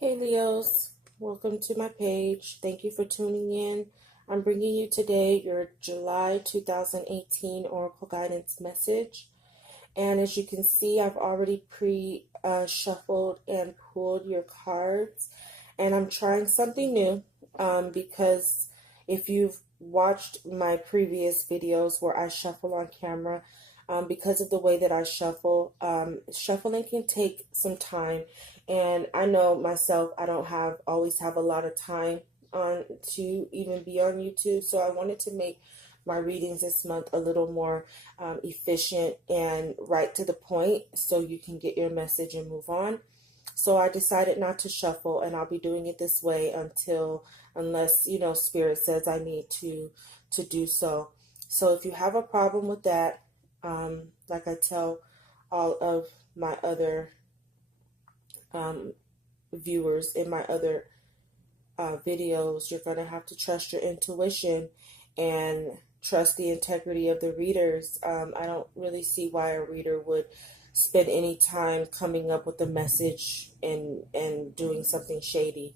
Hey Leos, welcome to my page. Thank you for tuning in. I'm bringing you today your July 2018 Oracle Guidance message. And as you can see, I've already shuffled and pulled your cards. And I'm trying something new because if you've watched my previous videos where I shuffle on camera, because of the way that I shuffle, shuffling can take some time. And I know myself, I don't always have a lot of time on to even be on YouTube. So I wanted to make my readings this month a little more efficient and right to the point so you can get your message and move on. So I decided not to shuffle, and I'll be doing it this way unless Spirit says I need to do so. So if you have a problem with that, like I tell all of my other viewers in my other videos, you're going to have to trust your intuition and trust the integrity of the readers. I don't really see why a reader would spend any time coming up with a message and doing something shady.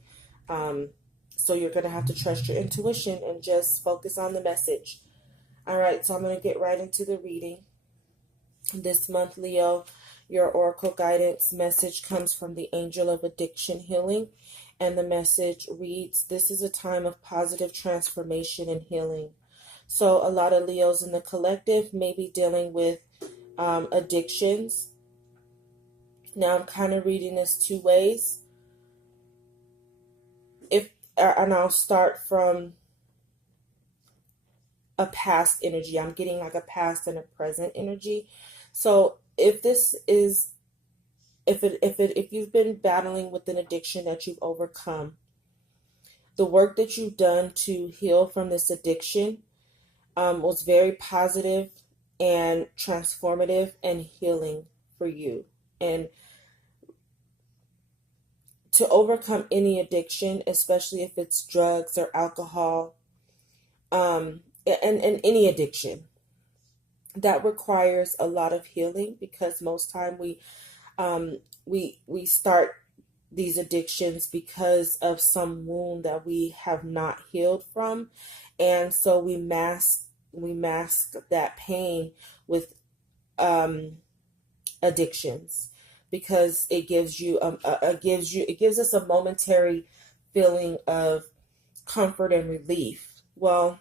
So you're going to have to trust your intuition and just focus on the message. All right, so I'm going to get right into the reading. This month, Leo, your oracle guidance message comes from the Angel of Addiction Healing, and the message reads, "This is a time of positive transformation and healing." So a lot of Leos in the collective may be dealing with addictions. Now I'm kind of reading this two ways. And I'll start from a past energy. I'm getting like a past and a present energy. So if you've been battling with an addiction that you've overcome, the work that you've done to heal from this addiction was very positive and transformative and healing for you. And to overcome any addiction, especially if it's drugs or alcohol, and any addiction, that requires a lot of healing, because most time we start these addictions because of some wound that we have not healed from, and so we mask that pain with addictions, because it gives us a momentary feeling of comfort and relief. Well,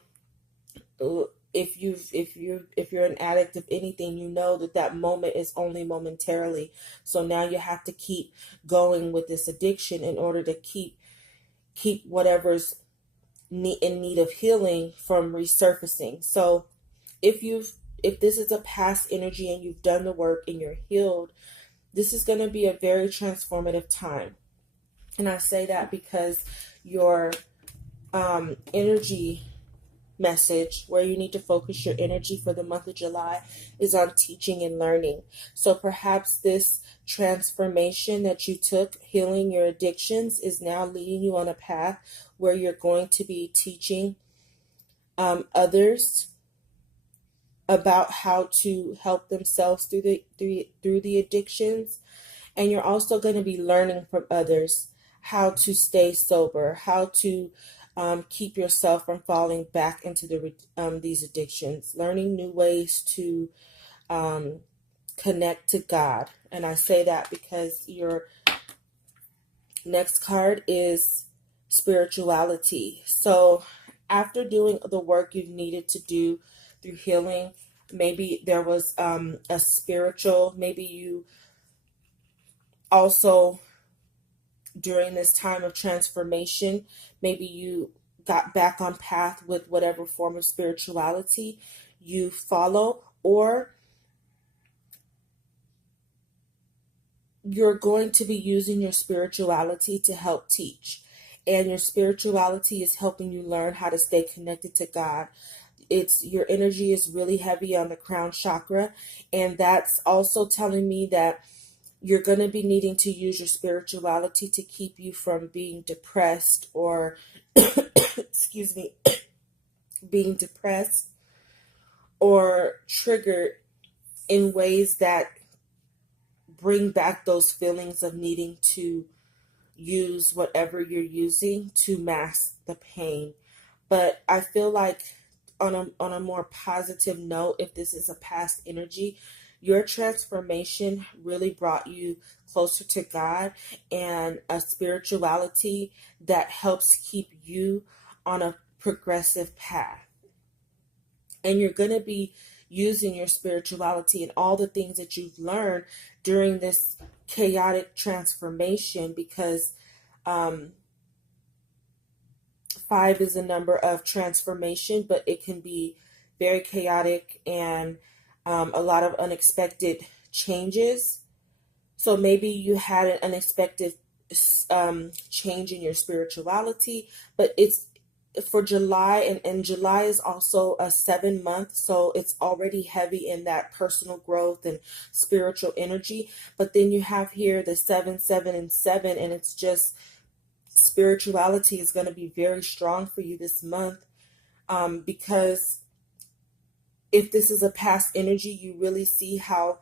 if you're an addict of anything, you know that moment is only momentarily. So now you have to keep going with this addiction in order to keep whatever's in need of healing from resurfacing. So if this is a past energy and you've done the work and you're healed, this is going to be a very transformative time. And I say that because your energy message, where you need to focus your energy for the month of July, is on teaching and learning. So perhaps this transformation that you took, healing your addictions, is now leading you on a path where you're going to be teaching others about how to help themselves through the addictions. And you're also going to be learning from others how to stay sober, how to keep yourself from falling back into these addictions, learning new ways to connect to God. And I say that because your next card is spirituality. So after doing the work you needed to do through healing, maybe there was a spiritual, maybe you also, during this time of transformation, maybe you got back on path with whatever form of spirituality you follow, or you're going to be using your spirituality to help teach. And your spirituality is helping you learn how to stay connected to God. Your energy is really heavy on the crown chakra, and that's also telling me that you're going to be needing to use your spirituality to keep you from being depressed or excuse me, being depressed or triggered in ways that bring back those feelings of needing to use whatever you're using to mask the pain. But I feel like on a more positive note, if this is a past energy, your transformation really brought you closer to God and a spirituality that helps keep you on a progressive path. And you're going to be using your spirituality and all the things that you've learned during this chaotic transformation, because um, 5 is a number of transformation, but it can be very chaotic and a lot of unexpected changes. So maybe you had an unexpected change in your spirituality, but it's for July, and July is also a 7 month, so it's already heavy in that personal growth and spiritual energy. But then you have here the 7, 7, and 7, and it's just spirituality is going to be very strong for you this month, because if this is a past energy, you really see how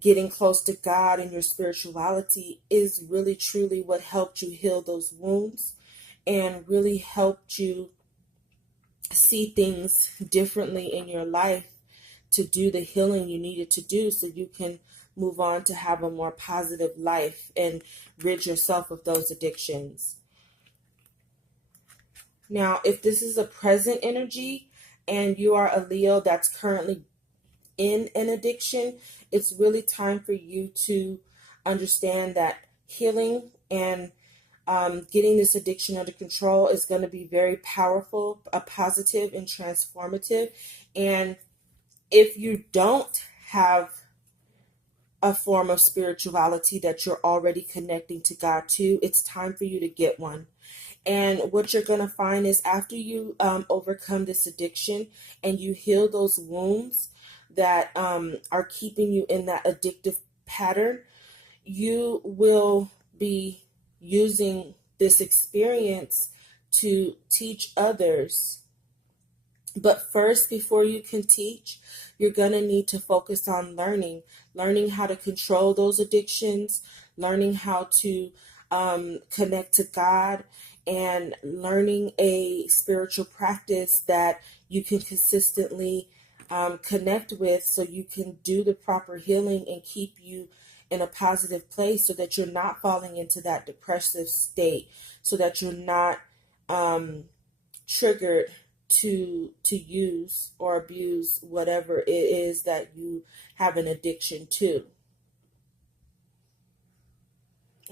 getting close to God and your spirituality is really truly what helped you heal those wounds and really helped you see things differently in your life to do the healing you needed to do so you can move on to have a more positive life and rid yourself of those addictions. Now, if this is a present energy and you are a Leo that's currently in an addiction, it's really time for you to understand that healing and getting this addiction under control is going to be very powerful, positive, and transformative. And if you don't have a form of spirituality that you're already connecting to God to, it's time for you to get one. And what you're going to find is after you overcome this addiction and you heal those wounds that are keeping you in that addictive pattern, you will be using this experience to teach others. But first, before you can teach, you're going to need to focus on learning how to control those addictions, learning how to connect to God, and learning a spiritual practice that you can consistently connect with so you can do the proper healing and keep you in a positive place so that you're not falling into that depressive state, so that you're not triggered to use or abuse whatever it is that you have an addiction to.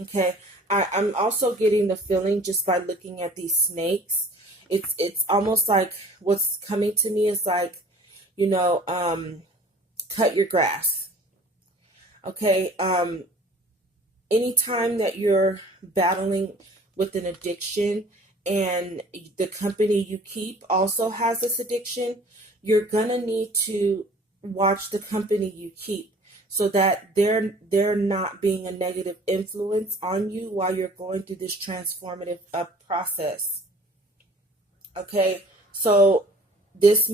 Okay, I'm also getting the feeling just by looking at these snakes. It's almost like what's coming to me is like, you know, cut your grass. Okay, anytime that you're battling with an addiction and the company you keep also has this addiction, you're gonna need to watch the company you keep so that they're not being a negative influence on you while you're going through this transformative process. Okay, so this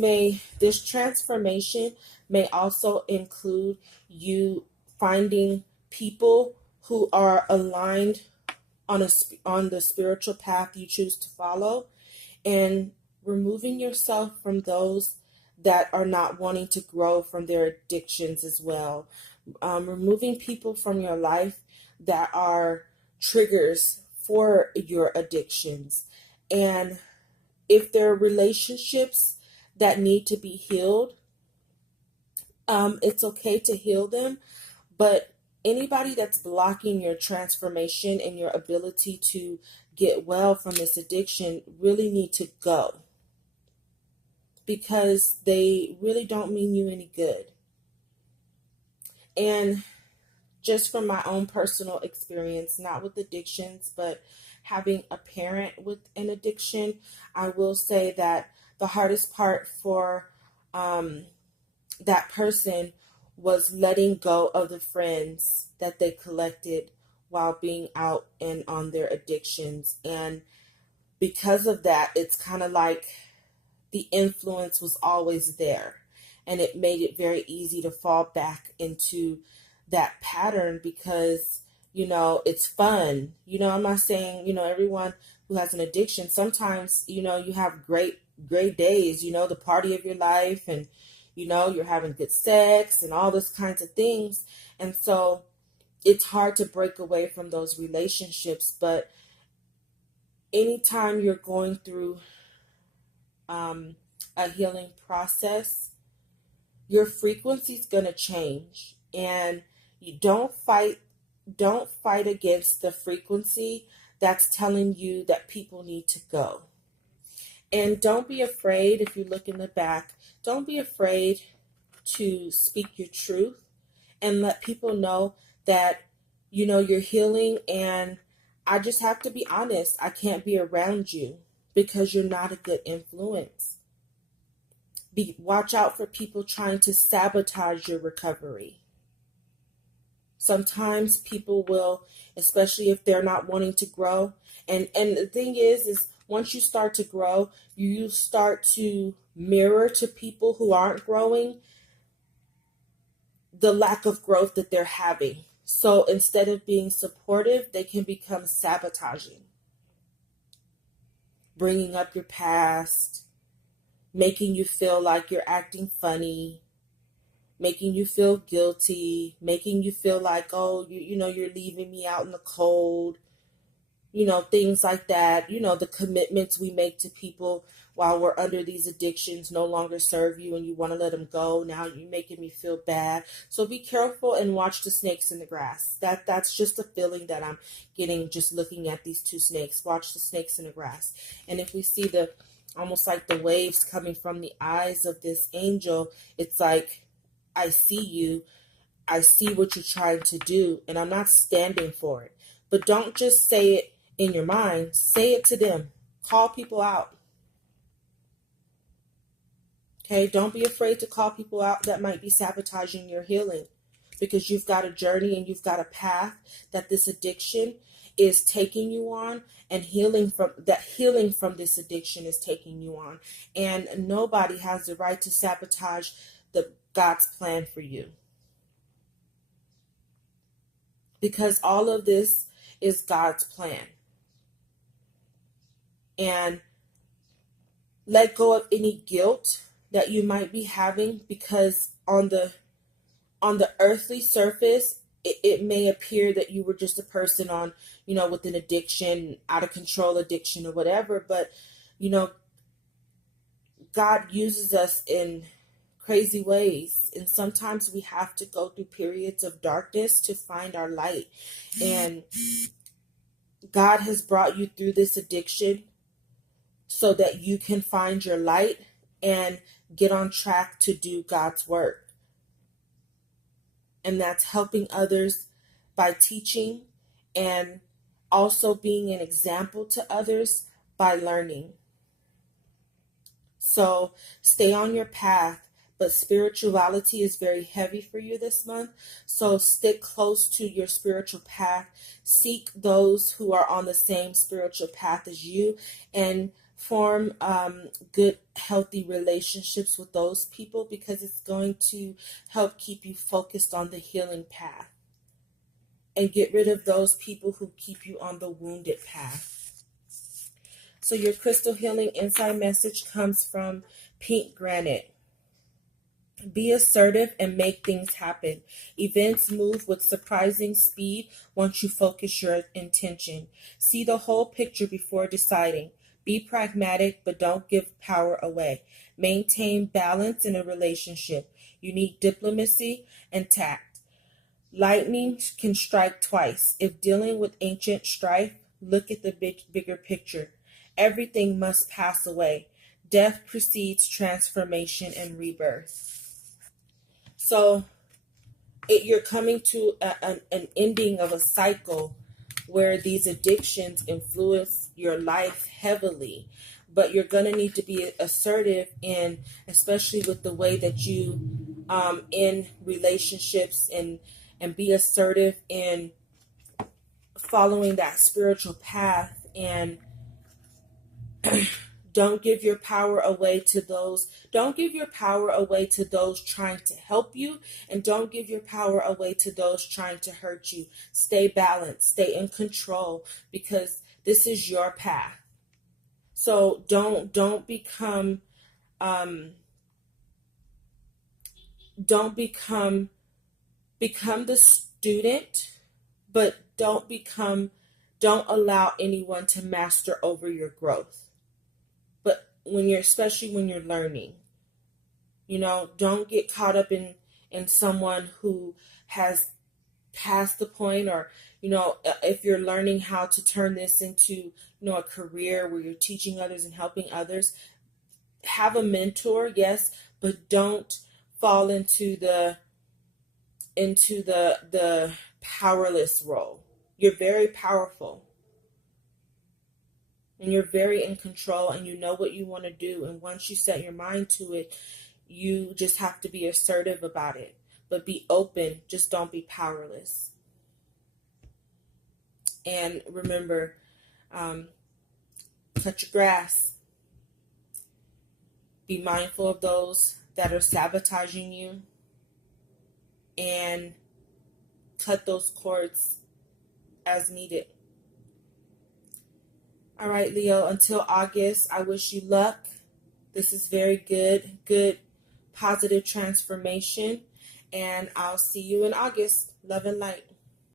transformation may also include you finding people who are aligned on the spiritual path you choose to follow, and removing yourself from those that are not wanting to grow from their addictions as well. Removing people from your life that are triggers for your addictions. And if there are relationships that need to be healed, it's okay to heal them, but anybody that's blocking your transformation and your ability to get well from this addiction really need to go, because they really don't mean you any good. And just from my own personal experience, not with addictions, but having a parent with an addiction, I will say that the hardest part for that person was letting go of the friends that they collected while being out and on their addictions. And because of that, it's kind of like the influence was always there. And it made it very easy to fall back into that pattern because it's fun. I'm not saying, everyone who has an addiction, sometimes, you have great days, the party of your life, and, you're having good sex and all those kinds of things. And so it's hard to break away from those relationships. But anytime you're going through a healing process, your frequency is going to change, and you don't fight against the frequency that's telling you that people need to go. And don't be afraid. If you look in the back, don't be afraid to speak your truth and let people know that you're healing. And I just have to be honest, I can't be around you because you're not a good influence. Watch out for people trying to sabotage your recovery. Sometimes people will, especially if they're not wanting to grow. And the thing is once you start to grow, you start to mirror to people who aren't growing the lack of growth that they're having. So instead of being supportive, they can become sabotaging, bringing up your past, making you feel like you're acting funny, making you feel guilty, making you feel like, oh, you're leaving me out in the cold, things like that. The commitments we make to people while we're under these addictions no longer serve you and you want to let them go. Now you're making me feel bad. So be careful and watch the snakes in the grass. That's just a feeling that I'm getting just looking at these two snakes. Watch the snakes in the grass. And if we see almost like the waves coming from the eyes of this angel, it's like, I see you. I see what you're trying to do, and I'm not standing for it. But don't just say it in your mind. Say it to them. Call people out. Okay? Don't be afraid to call people out that might be sabotaging your healing, because you've got a journey and you've got a path that this addiction is taking you on, and healing from this addiction is taking you on. And nobody has the right to sabotage God's plan for you, because all of this is God's plan. And let go of any guilt that you might be having, because on the earthly surface, it may appear that you were just a person on, with an addiction, out of control addiction or whatever. But, God uses us in crazy ways. And sometimes we have to go through periods of darkness to find our light. And God has brought you through this addiction so that you can find your light and get on track to do God's work. And that's helping others by teaching, and also being an example to others by learning. So stay on your path, but spirituality is very heavy for you this month. So stick close to your spiritual path. Seek those who are on the same spiritual path as you, and form good, healthy relationships with those people, because it's going to help keep you focused on the healing path, and get rid of those people who keep you on the wounded path. So your crystal healing inside message comes from Pink Granite. Be assertive and make things happen. Events move with surprising speed once you focus your intention. See the whole picture before deciding. Be pragmatic, but don't give power away. Maintain balance in a relationship. You need diplomacy and tact. Lightning can strike twice. If dealing with ancient strife, look at the bigger picture. Everything must pass away. Death precedes transformation and rebirth. So you're coming to an ending of a cycle where these addictions influence your life heavily. But you're going to need to be assertive in, especially with the way that you in relationships, and be assertive in following that spiritual path, and Don't give your power away to those. Don't give your power away to those trying to help you, and don't give your power away to those trying to hurt you. Stay balanced, stay in control, because this is your path. So don't become don't become the student, but don't allow anyone to master over your growth. But especially when you're learning, don't get caught up in someone who has passed the point, or if you're learning how to turn this into a career where you're teaching others and helping others, have a mentor, yes, but don't fall into the powerless role. You're very powerful, and you're very in control, and you know what you want to do. And once you set your mind to it, you just have to be assertive about it. But be open, just don't be powerless. And remember, cut your grass. Be mindful of those that are sabotaging you, and cut those cords as needed. All right, Leo, until August, I wish you luck. This is very good, positive transformation. And I'll see you in August. Love and light.